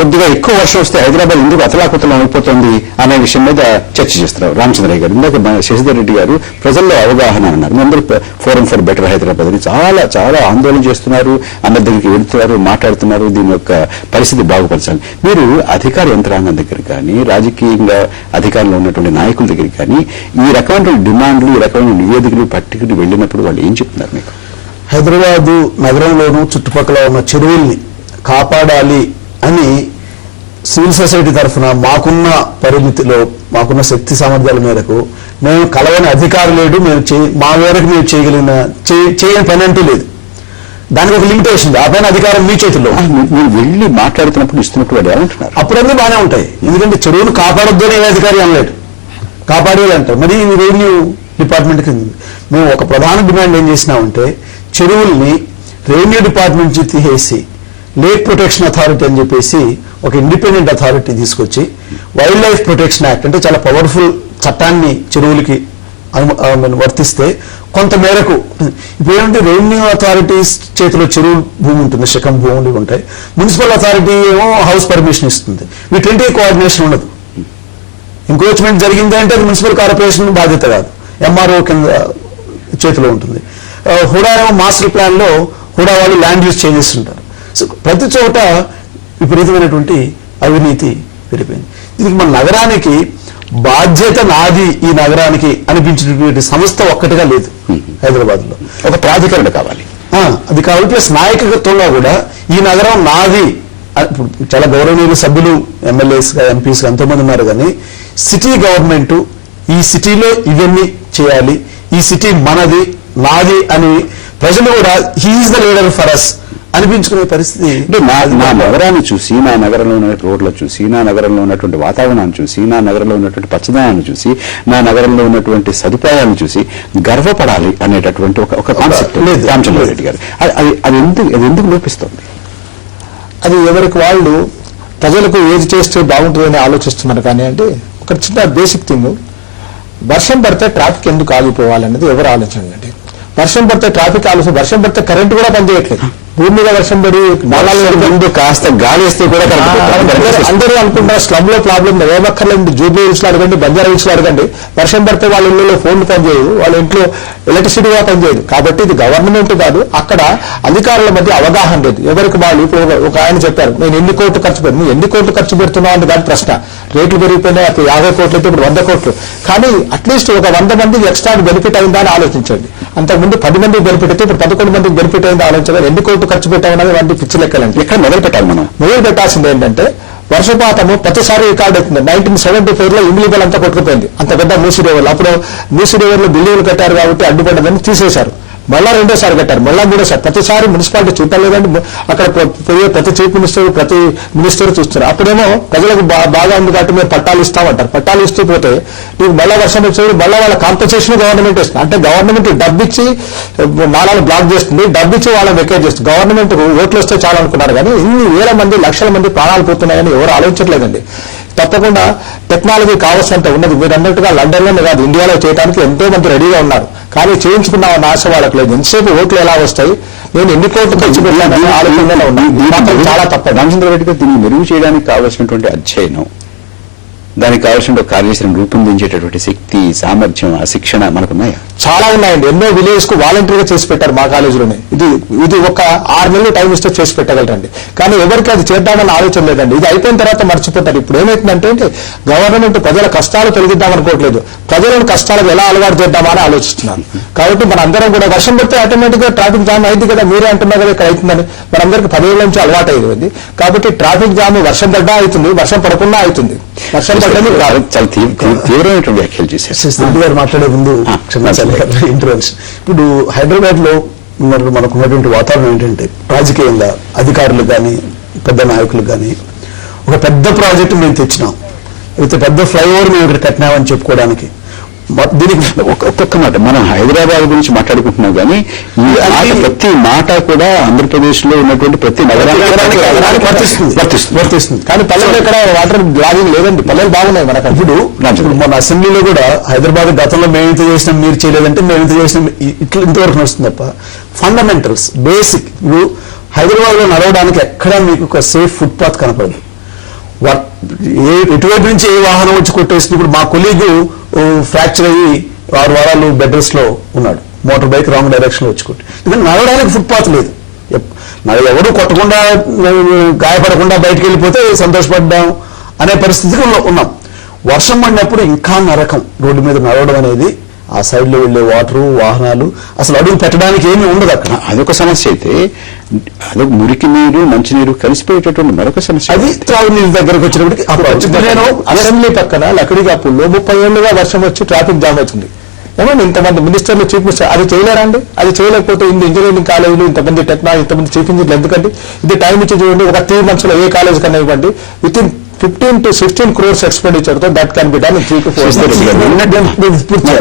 కొద్దిగా ఎక్కువ వర్షం వస్తే హైదరాబాద్ ఎందుకు అతలాకుతలం అయిపోతుంది అనే విషయం మీద చర్చ చేస్తున్నారు రామచంద్రయ్య గారు. ఇందాక శశిధర్ రెడ్డి గారు ప్రజల్లో అవగాహన అన్నారు. అందరూ ఫోరం ఫర్ బెటర్ హైదరాబాద్ అని చాలా చాలా ఆందోళన చేస్తున్నారు, అందరి దగ్గరికి వెళుతున్నారు, మాట్లాడుతున్నారు, దీని యొక్క పరిస్థితి బాగుపరచాలి. మీరు అధికార యంత్రాంగం దగ్గర కానీ రాజకీయంగా అధికారంలో ఉన్నటువంటి నాయకుల దగ్గర కానీ ఈ రకమైన డిమాండ్లు, ఈ రకమైన నివేదికలు పట్టుకుని వెళ్ళినప్పుడు వాళ్ళు ఏం చెప్తున్నారు మీకు? హైదరాబాదు నగరంలోనూ చుట్టుపక్కల ఉన్న చెరువుల్ని కాపాడాలి అని సివిల్ సొసైటీ తరఫున మాకున్న పరిమితిలో, మాకున్న శక్తి సామర్థ్యాల మేరకు మేము కలవని అధికారం లేదు, మేము మా మేరకు మేము చేయని పని అంటూ లేదు. దానికి ఒక లిమిటేషన్, ఆ పైన అధికారం మీ చేతుల్లో. మీరు వెళ్ళి మాట్లాడుతున్నప్పుడు ఇస్తున్నప్పుడు వాళ్ళు ఏమంటున్నారు? అప్పుడన్నీ బాగానే ఉంటాయి, ఎందుకంటే చెరువును కాపాడొద్దు అనే అధికారి అనలేడు, కాపాడేది అంటారు. మరి ఇది రెవెన్యూ డిపార్ట్మెంట్ కింద మేము ఒక ప్రధాన డిమాండ్ ఏం చేసినామంటే, చెరువుల్ని రెవెన్యూ డిపార్ట్మెంట్ నుంచి తీసేసి లేక్ ప్రొటెక్షన్ అథారిటీ అని చెప్పేసి ఒక ఇండిపెండెంట్ అథారిటీ తీసుకొచ్చి వైల్డ్ లైఫ్ ప్రొటెక్షన్ యాక్ట్ అంటే చాలా పవర్ఫుల్ చట్టాన్ని చెరువులకి వర్తిస్తే కొంత మేరకు, ఇప్పుడు ఏంటంటే రెవెన్యూ అథారిటీస్ చేతిలో చెరువు భూమి ఉంటుంది, శకం భూములు ఉంటాయి, మున్సిపల్ అథారిటీ ఏమో హౌస్ పర్మిషన్ ఇస్తుంది, వీటింటి కోఆర్డినేషన్ ఉండదు. ఎంక్రోచ్మెంట్ జరిగింది అంటే అది మున్సిపల్ కార్పొరేషన్ బాధ్యత కాదు, ఎంఆర్ఓ కింద చేతిలో ఉంటుంది. హుడా ఏమో మాస్టర్ ప్లాన్ లో హుడా వాళ్ళు ల్యాండ్ యూజ్ చేంజెస్ ఉంటారు. సో ప్రతి చోట విపరీతమైనటువంటి అవినీతి పెరిగిపోయింది. ఇది మన నగరానికి బాధ్యత నాది, ఈ నగరానికి అనిపించినటువంటి సంస్థ ఒక్కటిగా లేదు హైదరాబాద్ లో. ఒక ప్రాధికారణ కావాలి, అది కావాలి. ప్లస్ నాయకత్వంలో కూడా ఈ నగరం నాది. ఇప్పుడు చాలా గౌరవనీయుల సభ్యులు, ఎమ్మెల్యేస్ గా, ఎంపీస్ గా ఎంతోమంది ఉన్నారు, కానీ సిటీ గవర్నమెంట్ ఈ సిటీలో ఇవన్నీ చేయాలి, ఈ సిటీ మనది, నాది అని ప్రజలు కూడా he's the leader for us అనిపించుకునే పరిస్థితి. అంటే నా నగరాన్ని చూసి, నా నగరంలో ఉన్న రోడ్లు చూసి, నా నగరంలో ఉన్నటువంటి వాతావరణాన్ని చూసి, నా నగరంలో ఉన్నటువంటి పచ్చదనాన్ని చూసి, నా నగరంలో ఉన్నటువంటి సదుపాయాలను చూసి గర్వపడాలి అనేటటువంటి ఒక కాన్సెప్ట్ లేదు రామచంద్రారెడ్డి గారు. అది ఎందుకు లోపిస్తుంది? అది ఎవరికి వాళ్ళు ప్రజలకు ఏది చేస్తే బాగుంటుందని ఆలోచిస్తున్నారు. కానీ అంటే ఒక చిన్న బేసిక్ థింగ్, వర్షం పడితే ట్రాఫిక్ ఎందుకు ఆగిపోవాలనేది ఎవరు ఆలోచనండి. వర్షం పడితే ట్రాఫిక్ ఆలోచన, వర్షం పడితే కరెంట్ కూడా పనిచేయట్లేదు. భూమి మీద వర్షం పడి ముందు కాస్త గాలి వేస్తే కూడా అందరూ అనుకుంటారు స్లమ్ లో ప్రాబ్లం ఏమక్కర్లేదు. జూబ్లీ హిల్స్ లో అడగండి, బంజారా హిల్స్ లో అడగండి, వర్షం పడితే వాళ్ళ ఇళ్లలో ఫోన్లు పనిచేయదు, వాళ్ళ ఇంట్లో ఎలక్ట్రిసిటీ కూడా పనిచేయదు. కాబట్టి ఇది గవర్నమెంట్ కాదు, అక్కడ అధికారుల మధ్య అవగాహన లేదు. ఎవరికి వాళ్ళు ఇప్పుడు ఒక ఆయన చెప్పారు, నేను ఎన్ని కోట్లు ఖర్చు పెడతాను, నువ్వు ఎన్ని కోట్లు ఖర్చు పెడుతున్నావు అంటే దాని ప్రశ్న. రేట్లు పెరిగిపోయినాయి, అప్పుడు 50 కోట్లు అయితే ఇప్పుడు 100 కోట్లు. కానీ అట్లీస్ట్ ఒక 100 మందికి ఎక్స్ట్రా బెనిఫిట్ అయిందా అని ఆలోచించండి. అంతకుముందు 10 మందికి బెనిఫిట్ అయితే ఇప్పుడు 11 మందికి బెనిఫిట్ అయిందా ఆలోచించాలి. ఎన్ని కోట్లు ఖర్చు పెట్టామన్నది వంటి పిచ్చి లెక్కలండి. ఎక్కడ మొదలు పెట్టాలి? మనం మొదలు పెట్టాల్సింది ఏంటంటే, వర్షపాతము ప్రతిసారి రికార్డ్ అవుతుంది. 1975 లో ఇమిలిబల్ అంతా కొట్టుకుపోయింది, అంత పెద్ద మూసీ రివర్లో. అప్పుడు మూసీ రివర్లో బిల్డింగ్లు కట్టారు కాబట్టి అడ్డుపడ్డదని తీసేశారు. మళ్ళా రెండోసారి కట్టారు, మళ్ళా మూడోసారి. ప్రతిసారి మున్సిపాలిటీ చూడలేదండి, అక్కడ పోయే ప్రతి చీఫ్ మినిస్టర్, ప్రతి మినిస్టర్ చూస్తారు. అప్పుడేమో ప్రజలకు బాగా ఉంది కాబట్టి మేము పట్టాలు ఇస్తామంటారు. పట్టాలు ఇస్తూ పోతే నీకు మళ్ళా వర్షం వచ్చేది, మళ్ళీ వాళ్ళ కాంపెన్సేషన్ గవర్నమెంట్ ఇస్తుంది. అంటే గవర్నమెంట్ డబ్బిచ్చి నాళాలు బ్లాక్ చేస్తుంది, డబ్బిచ్చి వాళ్ళని వెకేట్ చేస్తుంది. గవర్నమెంట్ ఓట్లు వస్తే చాలా అనుకున్నారు, కానీ ఇన్ని వేల మంది, లక్షల మంది ప్రాణాలు పోతున్నాయని ఎవరు ఆలోచించట్లేదండి. తప్పకుండా టెక్నాలజీ కావాల్సినంత ఉన్నది. మీరు అన్నట్టుగా లండన్లోనే కాదు, ఇండియాలో చేయడానికి ఎంతో మంది రెడీగా ఉన్నారు. కానీ చేయించుకున్నామన్న ఆశ వాళ్ళకి లేదు. ఎంతసేపు ఓట్లు ఎలా వస్తాయి, నేను ఎన్ని కోట్లు ఖర్చు పెట్టానని ఆలోచనలో ఉన్నాను. చాలా తప్ప. రామచంద్రారెడ్డి గారు, దీన్ని మెరుగు చేయడానికి కావాల్సినటువంటి అధ్యయనం, దానికి కావాల్సిన కార్యాచరణ రూపొందించేటటువంటి శక్తి, సామర్థ్యం, ఆ శిక్షణ మనకున్నాయా? చాలా ఉన్నాయండి. ఎన్నో విలేజ్ కు వాలంటీర్గా చేసి పెట్టారు మా కాలేజీలోనే. ఇది ఒక 6 నెలలు టైం ఇస్తే చేసి పెట్టగలరండి. కానీ ఎవరికి అది చేద్దామని ఆలోచన లేదండి. ఇది అయిపోయిన తర్వాత మర్చిపోతారు. ఇప్పుడు ఏమైతుందంటే గవర్నమెంట్ ప్రజల కష్టాలు తొలగిద్దామనుకోవట్లేదు, ప్రజలను కష్టాలకు ఎలా అలవాటు చేద్దామని ఆలోచిస్తున్నారు. కాబట్టి మనందరం కూడా వర్షం పడితే ఆటోమేటిక్ గా ట్రాఫిక్ జామ్ అయింది కదా, మీరే అంటున్నారు కదా ఇక్కడ అవుతుందని. మనందరికి 10 ఏళ్ల నుంచి అలవాటు అయ్యింది. కాబట్టి ట్రాఫిక్ జామ్ వర్షం పడ్డా అవుతుంది, వర్షం పడకుండా అవుతుంది. వర్షం పడ్డానికి చాలా తీవ్రమైనటువంటి వ్యాఖ్యలు చేశారు. మాట్లాడే ముందు ఇంటర్వెన్షన్. ఇప్పుడు హైదరాబాద్ లో మనకు ఉన్నటువంటి వాతావరణం ఏంటంటే, రాజకీయంగా అధికారులు కానీ, పెద్ద నాయకులు కానీ, ఒక పెద్ద ప్రాజెక్టు మేము తెచ్చినాం, అయితే పెద్ద ఫ్లైఓవర్ మేము ఇక్కడ కట్టినామని చెప్పుకోవడానికి. దీనికి ఒక్కొక్క మాట, మనం హైదరాబాద్ గురించి మాట్లాడుకుంటున్నాం, కానీ ప్రతి మాట కూడా ఆంధ్రప్రదేశ్ లో ఉన్నటువంటి ప్రతి నగరానికి వర్తిస్తుంది. కానీ పల్లెల్లో ఇక్కడ వాటర్ లాగింగ్ లేదండి, పల్లెలు బాగున్నాయి మనకు. ఇప్పుడు మన అసెంబ్లీలో కూడా హైదరాబాద్ గతంలో మేము ఇంత చేసినాం, మీరు చేయలేదంటే మేము ఇంత చేసినాం, ఇంతవరకు నడుస్తుంది తప్ప ఫండమెంటల్స్, బేసిక్. ఇప్పుడు హైదరాబాద్ లో నడవడానికి ఎక్కడా మీకు ఒక సేఫ్ ఫుట్ పాత్ కనపడదు. ఎటువైపు నుంచి ఏ వాహనం వచ్చి కొట్టేస్తుంది. ఇప్పుడు మా కొలీగ్ ఫ్రాక్చర్ అయ్యి 6 వారాలు బెడ్ రెస్ట్ లో ఉన్నాడు, మోటార్ బైక్ రాంగ్ డైరెక్షన్ లో వచ్చి కొట్టి. ఎందుకంటే నడవడానికి ఫుట్పాత్ లేదు. ఎవరు కొట్టకుండా గాయపడకుండా బయటకు వెళ్ళిపోతే సంతోషపడ్డాం అనే పరిస్థితికి ఉన్నాం. వర్షం పడినప్పుడు ఇంకా నరకం. రోడ్డు మీద నడవడం అనేది, ఆ సైడ్ లో వెళ్లే వాటరు, వాహనాలు, అసలు అడుగు పెట్టడానికి ఏమీ ఉండదు అక్కడ. అదొక సమస్య అయితే, అదొక మురికి నీరు మంచినీరు కలిసిపోయేటటువంటి మరొక సమస్య. అది త్రాగునీరు దగ్గరకు వచ్చినప్పటికీ నేను అసెంబ్లీ పక్కన లక్కడిగాపుల్లో 30 ఏళ్లుగా వర్షం వచ్చి ట్రాఫిక్ జామ్ అవుతుంది. ఏమండి ఇంతమంది మినిస్టర్లు, చీఫ్ మినిస్టర్ అది చేయలేరండి? అది చేయలేకపోతే ఇన్ని ఇంజనీరింగ్ కాలేజీలు, ఇంతమంది టెక్నాలజీ, ఇంతమంది చీఫ్ ఇంజనీర్లు ఎందుకండి? ఇది టైం ఇచ్చి చూడండి. ఒక 3 months లో ఏ కాలేజ్ కన్నా ఇవ్వండి, with in 15 to 16 crores expenditure తో that can be done in 3 to 4 months.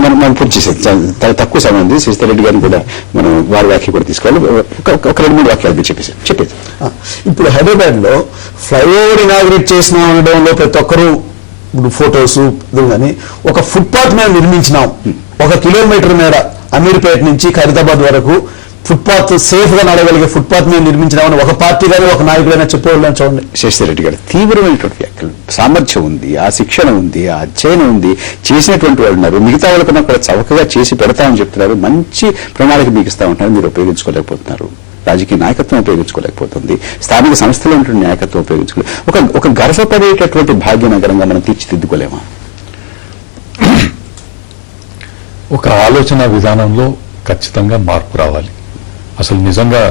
మనం పూర్తి చేసేది తక్కువ సమయం ఉంది. శశిధర్ రెడ్డి గారిని కూడా మనం వారి వ్యాఖ్య కూడా తీసుకోవాలి. ఒక 2-3 వాక్యాలు చెప్పేది. ఇప్పుడు హైదరాబాద్ లో ఫ్లైఓవర్ ఇనాగ్రేట్ చేసిన అనడంలో ప్రతి ఒక్కరూ ఇప్పుడు ఫొటోస్ కానీ, ఒక ఫుట్పాత్ మేము నిర్మించినాం, 1 కిలోమీటర్ మేర అమీర్పేట నుంచి ఖైరతాబాద్ వరకు ఫుట్పాత్ సేఫ్ గా నడగలిగే ఫుట్పాత్ మేము నిర్మించినామని ఒక పార్టీ గానీ ఒక నాయకుడైనా చెప్పేవాళ్ళని చూడండి. శశిధర్ రెడ్డి గారు తీవ్రమైనటువంటి వ్యాఖ్యలు, సామర్థ్యం ఉంది, ఆ శిక్షణ ఉంది, ఆ అధ్యయనం ఉంది, చేసినటువంటి వాళ్ళు ఉన్నారు. మిగతా వాళ్ళకన్నా కూడా చవకగా చేసి పెడతామని చెప్తున్నారు. మంచి ప్రణాళిక మీకు ఇస్తా ఉంటున్నారు, మీరు ఉపయోగించుకోలేకపోతున్నారు. రాజకీయ నాయకత్వం ఉపయోగించుకోలేకపోతుంది, స్థానిక సంస్థలో ఉన్నటువంటి నాయకత్వం ఉపయోగించుకోలేదు. ఒక గర్వపడేటటువంటి భాగ్యనగరంగా మనం తీర్చిదిద్దుకోలేమా? ఒక ఆలోచన విధానంలో ఖచ్చితంగా మార్పు రావాలి. అసలు నిజంగా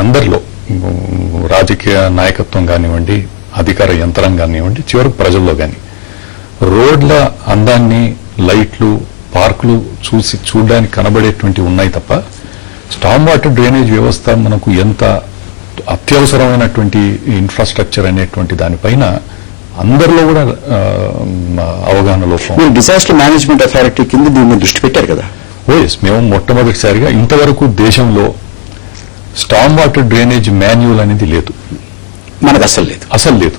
అందరిలో రాజకీయ నాయకత్వం కానివ్వండి, అధికార యంత్రం కానివ్వండి, చివరికి ప్రజల్లో కానీ రోడ్ల అందాన్ని, లైట్లు, పార్కులు చూడడానికి కనబడేటువంటి ఉన్నాయి తప్ప స్టామ్ వాటర్ డ్రైనేజ్ వ్యవస్థ మనకు ఎంత అత్యవసరమైనటువంటి ఇన్ఫ్రాస్ట్రక్చర్ అనేటువంటి దానిపైన అందరిలో కూడా అవగాహన లోపం. మీరు డిజాస్టర్ మేనేజ్మెంట్ అథారిటీ కింద దీన్ని దృష్టి పెట్టారు కదా? ఓఎస్, మేము మొట్టమొదటిసారిగా ఇంతవరకు దేశంలో స్టామ్ వాటర్ డ్రైనేజ్ మాన్యువల్ అనేది లేదు. మనకు అసలు లేదు.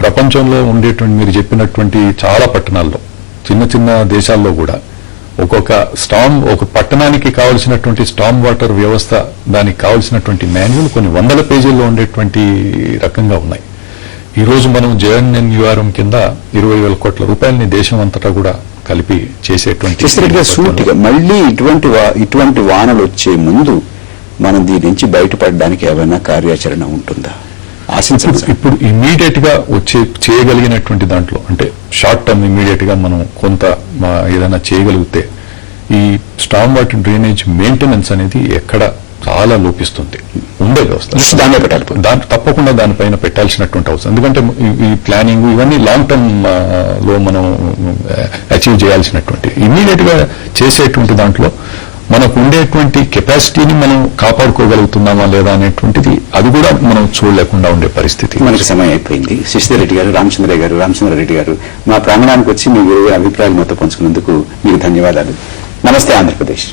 ప్రపంచంలో ఉండేటువంటి మీరు చెప్పినటువంటి చాలా పట్టణాల్లో, చిన్న చిన్న దేశాల్లో కూడా ఒక పట్టణానికి కావలసినటువంటి స్టామ్ వాటర్ వ్యవస్థ, దానికి కావలసినటువంటి మాన్యువల్ కొన్ని 100 పేజీల్లో ఉండేటువంటి రకంగా ఉన్నాయి. ఈ రోజు మనం జేఎన్ఎన్యూఆర్ఎం కింద 20,000 కోట్ల రూపాయలని దేశం అంతటా కూడా కలిపి చేసేటువంటి సూటిగా మళ్ళీ ఇటువంటి వానలు వచ్చే ముందు మనం దీని నుంచి బయటపడడానికి ఏమైనా కార్యాచరణ ఉంటుందా? ఇప్పుడు ఇమీడియట్ గా చేయగలిగినటువంటి దాంట్లో, అంటే షార్ట్ టర్మ్ ఇమీడియట్ గా మనం కొంత ఏదైనా చేయగలిగితే, ఈ స్టామ్ వాటర్ డ్రైనేజ్ మెయింటెనెన్స్ అనేది ఎక్కడ చాలా లోపిస్తుంది. ఉండే వ్యవస్థ తప్పకుండా దానిపైన పెట్టాల్సినటువంటి అవసరం. ఎందుకంటే ఈ ప్లానింగ్ ఇవన్నీ లాంగ్ టర్మ్ లో మనం అచీవ్ చేయాల్సినటువంటి, ఇమీడియట్ గా చేసేటువంటి దాంట్లో మనకు ఉండేటువంటి కెపాసిటీని మనం కాపాడుకోగలుగుతున్నామా లేదా అనేటువంటిది, అది కూడా మనం చూడలేకుండా ఉండే పరిస్థితి. మనకి సమయం అయిపోయింది. శశిధర్ రెడ్డి గారు, రామచంద్రారెడ్డి గారు మా ప్రాంగణానికి వచ్చి మీ అభిప్రాయాలు మొత్తం పంచుకున్నందుకు మీకు ధన్యవాదాలు. నమస్తే ఆంధ్రప్రదేశ్.